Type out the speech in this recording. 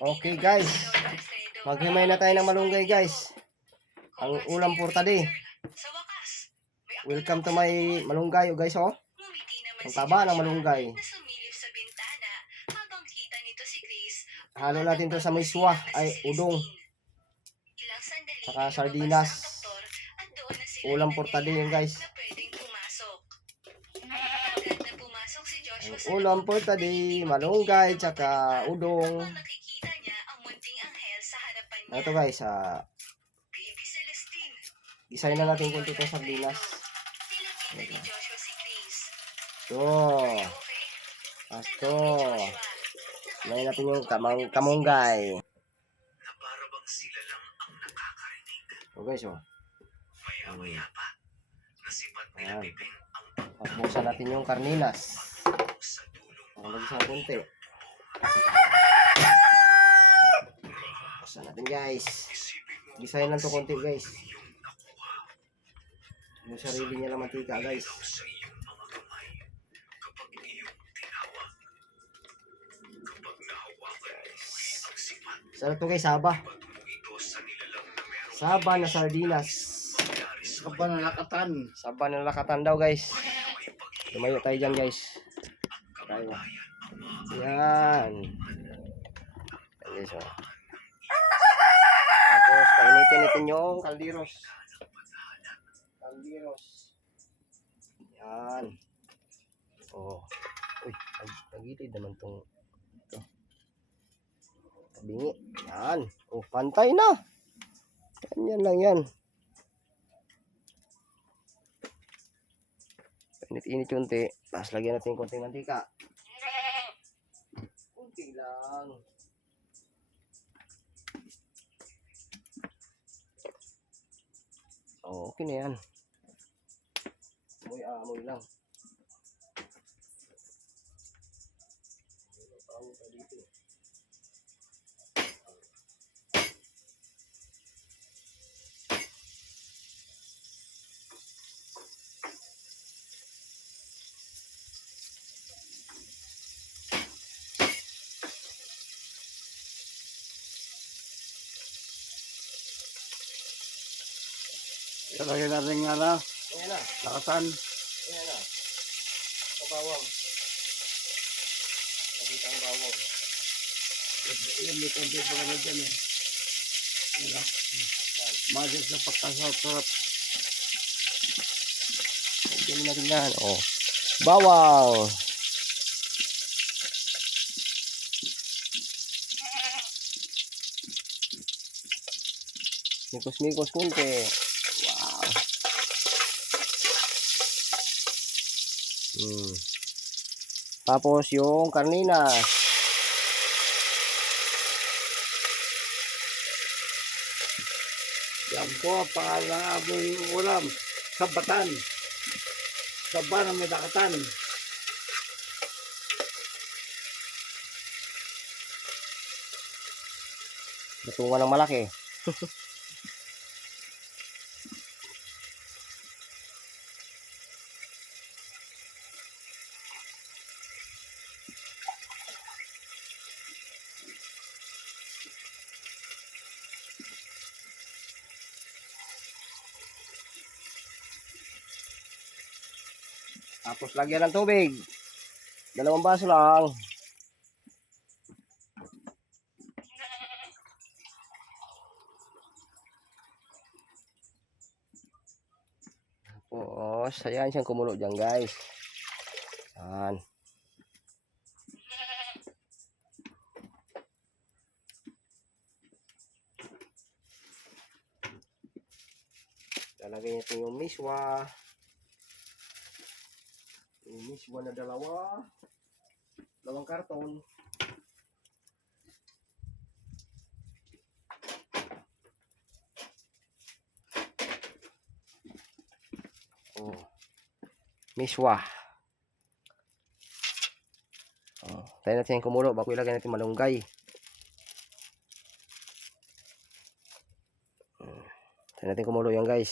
Okay guys, maghimay na tayo ng malunggay guys. Ang ulam for today. Welcome to my malunggay guys oh. Ang taba ng malunggay. Halo natin to sa miswa ay udong. Saka sardinas. Ulam for today yun guys. Ang ulam for today, malunggay saka udong. Ito guys, isahin na natin kunti itong sardinas. Ito. Ngayon natin yung kamunggay. Ito guys, oh. Ayan. Pagbusan natin yung karninas. Lagi sa kunti. Busan natin guys. Gisahin lang to konti guys. Yung sarili niya lang mantika guys. Sarap to guys, saba. Saba na sardinas. Saba na lakatan. Saba na lakatan daw guys. Lumayo tayo dyan guys. Tayo. Yan. Yan guys, oh. Tapos painitin natin yung kaldiros. Yan. Oh. Uy, nagilid naman tong ito. Tabingi. Yan. Oh, pantay na. Ganyan lang yan. Init-init yung unti. Tapos lagyan natin konting mantika. Kunti lang. Oh, okay na yan. Amoy lang. Talagyan natin nga na. Ayan na. Lakatan. Ayan na. Sa bawang. Nabita ang bawang. Yan, may konti pa kami dyan eh. Magic na pagkasarap-sarap. Lagyan natin yan. Oh. Bawang. Mikos-mikos kunti. Wow. Tapos yung karninas. Yan po ang pangalan ng aming ulam. Sabatan. Saba ng may lakatan. Batungan ng malaki. Tapos lagyan ng tubig. 2 baso lang. Tapos ayan siyang kumulo dyan guys. Ayan. Lalagay natin yung miswa. Yung miswa na 2 karton. Oh. Miswa. Oh, tayo natin yung kumulo bago ilagay natin malunggay. Tayo natin kumulo yan guys.